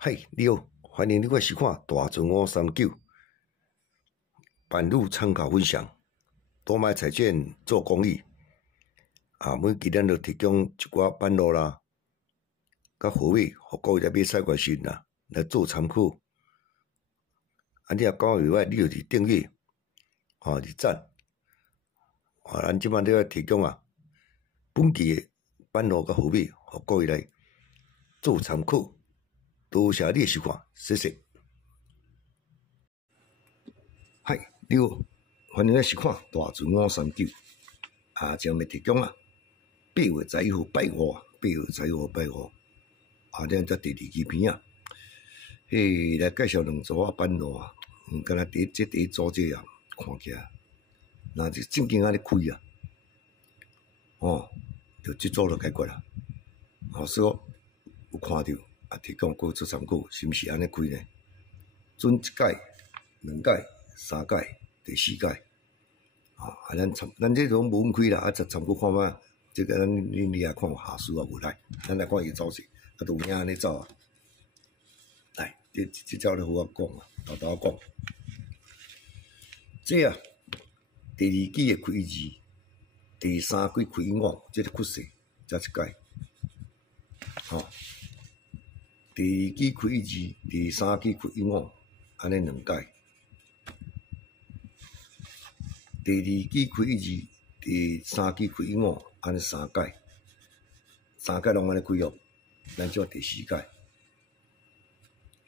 嗨，你好，欢迎你来收看大船539版路参考分享。多买彩券做公益每期咱就提供一寡版路啦，甲货尾，互各位来买菜关心啦，来做参考。你若讲袂歹，你就是订阅，是赞。咱即摆咧提供本期的版路甲货尾，互各位来做参考。多谢你的收看，谢谢。嗨，你好，欢迎来收看大船539。将要提供8月11号拜五，8月11号拜五。咱这第2期片来介绍2组版路敢若第一组看起来，那就正经咧开就这组就解决啦。所以有看到提供各做参考，是毋是安尼开呢？准1届、2届、3届、第4届。咱这种无开啦，参考看卖，这个你也看有下输无赖，咱来看伊走势，都有影安尼走来，这招咧好我讲豆讲，这第2季的开字，第3季开5，这个趋势才1届，第2季开字，第3季开5，安尼2届。第2季开字，第3季开5，安尼3届，3届拢安尼开哦。咱做第4届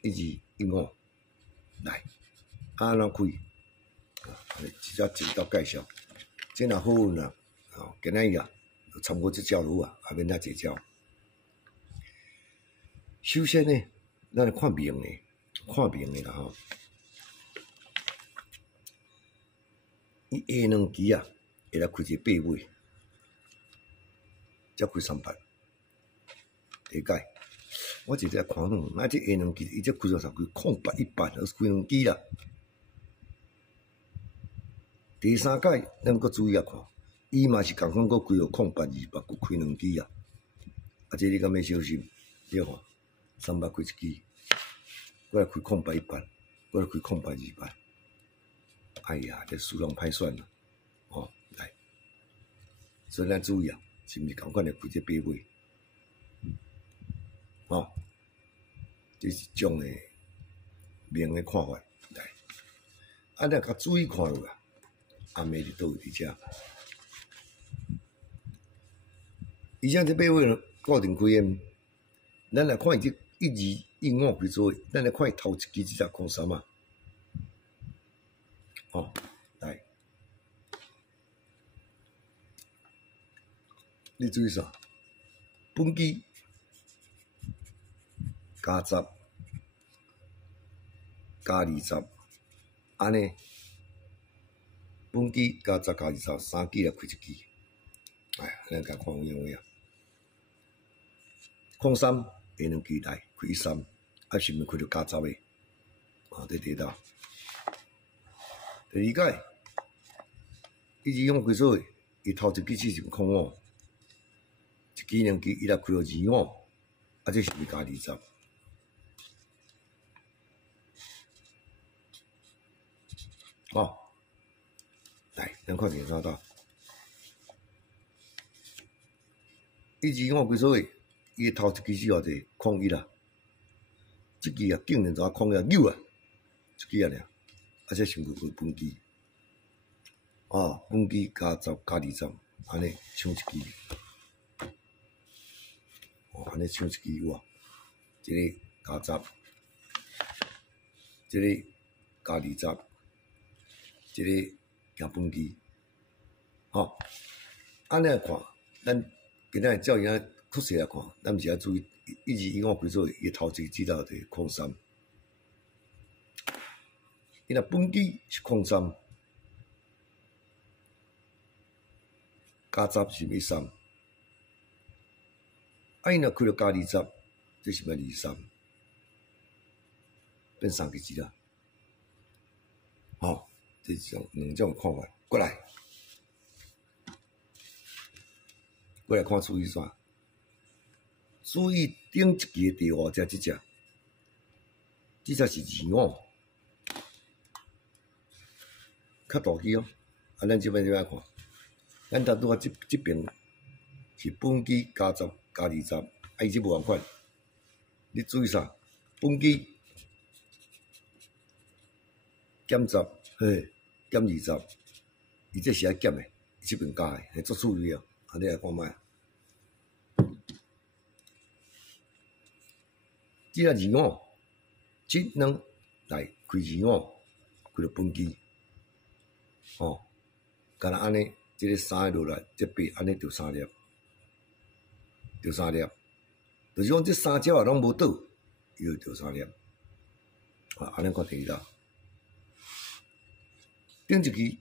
，1、2、1、5来，安怎开？直接指导介绍。这若好运今仔日就参考这招路也免遐济招。首先呢，咱来看明的啦伊下2期会来开一个8尾，才开300。第一届，我直接看这下2期伊才开到开0818，开2期啦。第3届咱搁注意看，伊嘛是共款搁开到0828，搁开2期这你敢要小心？你看300开1期，搁来开0818，搁来开0828。哎呀，这数量歹选啦，来，所以咱注意是毋是共款来开这8尾？这是种的明的看法。来，咱较注意看落暗暝伫倒位伫遮，以前这8尾固定开的，咱来看伊这1、2、1、5开做，咱来看伊头1期这只03来，你注意啥？本期加10加20，安尼，本期加10加20，3期来开1期。咱甲看有影有03下2期来开13，是毋是开到加10的？这第一道。第2届1、2、5开做，伊头1期是05，1期、2期伊来开到25，这是毋是加20？来，咱看第3道1、2、5开做，伊头1期是偌济01啦，这期竟然9这期尔。这是毋是开本期？本期加10加20，安尼抢1期。安尼抢1期有这个加10，这个加20，这个行本期。安尼来看，咱今仔照伊趋势来看，咱是要注意1、2、1、5开做，伊头1期到伫03。伊若本期是03，加10是13，伊若开到加20，这是要23，变3期啦。这是2种看法。过来看注意啥？注意顶1期的第5只这只。这才是二五，较大机哦。啊，咱即摆看，咱拄啊即边是本机加10加20，伊即无共款。你注意啥？本机减10，嘿，减20，伊这是爱减诶，即边加诶，系足注意哦。啊，你来看卖。即个25，即两来开25，开到本机，哦，干若安尼，即个3个落来，即8安尼着3粒，着3粒，就是讲即3只啊拢无倒，伊就着3粒。啊，安尼看第二啦。顶一期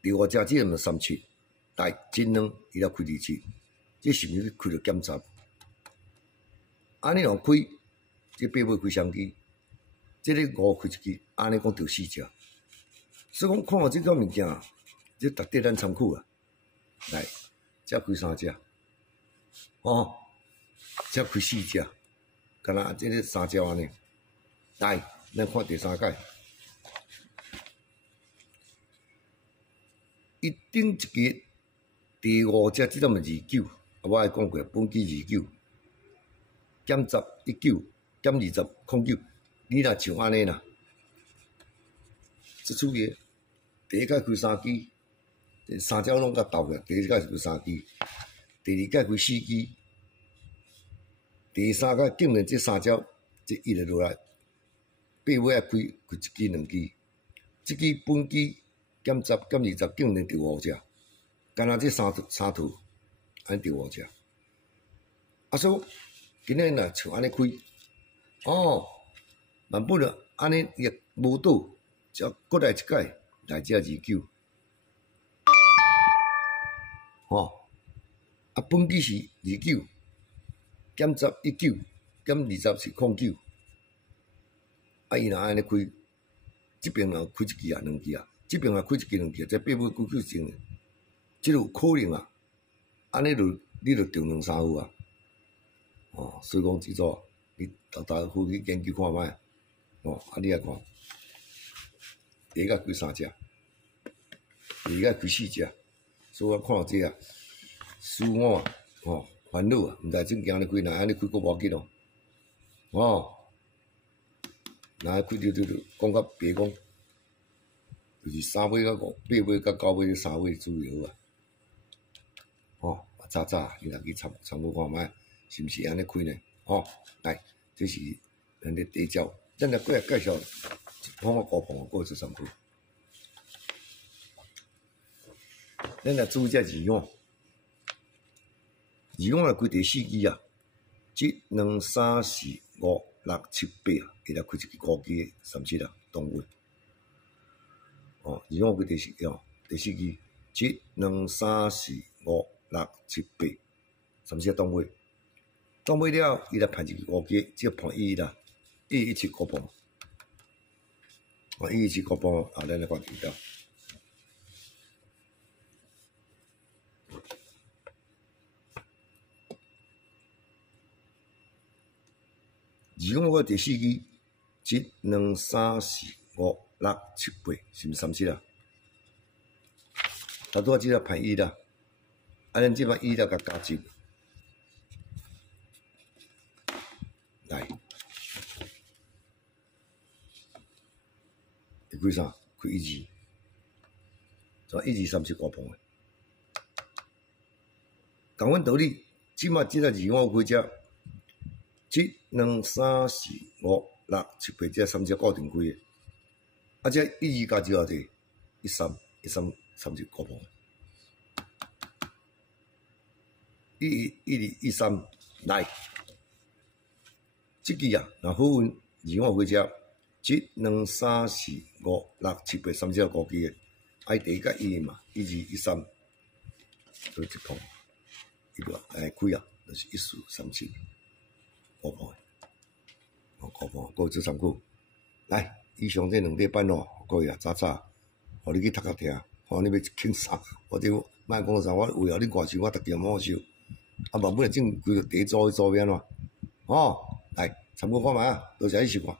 第5只即个嘛37，来即两伊来开27，即是毋是开到减10？安尼样开。即8尾开双机，即个5开一支，安尼讲着4只。所以讲看即个物件，即值得咱参考啊。来，才开3只，哦，才开4只，干若即个3只安尼。来，咱看第3解。伊顶一支第5只即阵是29，我爱讲过，本机29，减10 19。减20 09，你若像安尼啦，即次个第一届开3支，3只拢甲斗起，第一届是开3支，第二届开4支，第三届竟然即3只即一直落来，8尾爱开1支2支，即支本机减10减20，竟然着5只，干若即三套，安着5只，啊所以今日若像安尼开。哦，万不了，安尼也无倒，才过来一届，来只29，哦，啊，本机是29，减10 19，减20是09，啊，伊若安尼开，即边若开一支啊2支啊，即边若开一支2支，这8尾9、9成，即有可能啊，安尼你着中2、3号啊，哦，所以讲即组。你大回去研究看卖，哦，啊，你来看，第一个开3只，第二个开4只，所以我看到这啊，思我啊，哦，烦恼啊，毋知正经咧开，若安尼开阁无要紧咯，哦，若开着讲较白讲，就是3尾甲8尾甲9尾3尾主要啊，哦，早你若去参考看卖，是毋是安尼开呢？哦，来，这是咱的第一招。咱来过来介绍，看我高朋过去参考。咱来注意这25来开第4支啊，即2、3、4、5、6、7、8啊，伊来开一支5支37啊，东位。哦，25开第4支，即2、3、4、5、6、7、8， 37东位。当尾了，伊来判一个5支，即判伊啦，117高磅，啊117高磅啊，咱来看第二。25个第4支，即2、3、4、5、6、7、8，是毋是37啊？啊，拄仔即个判伊啦，啊，咱即摆伊啦甲加1。来，开啥？开1、2，从1、2、3、4、5磅诶。同阮道理，即马即个25开只，即2、3、4、5、6、7、8这3只固定开诶。啊，这1、2加几偌济？13、35磅。1、2、13来。即支啊，若好运25开只，即2、3、4、5、6、7、8 3只5支诶，爱第一甲1嘛，1、2、13，做1磅，伊就开啊，就是14、37、5磅诶，5磅，各位做参考。来，以上这2块板咯，各位啊，早，互你去读甲听，看你要轻啥，或者莫讲啥，我为了你歌手，我逐件好笑，啊，万不能种规个第一组面咯，哦。来，参考看卖啊，多谢你收看。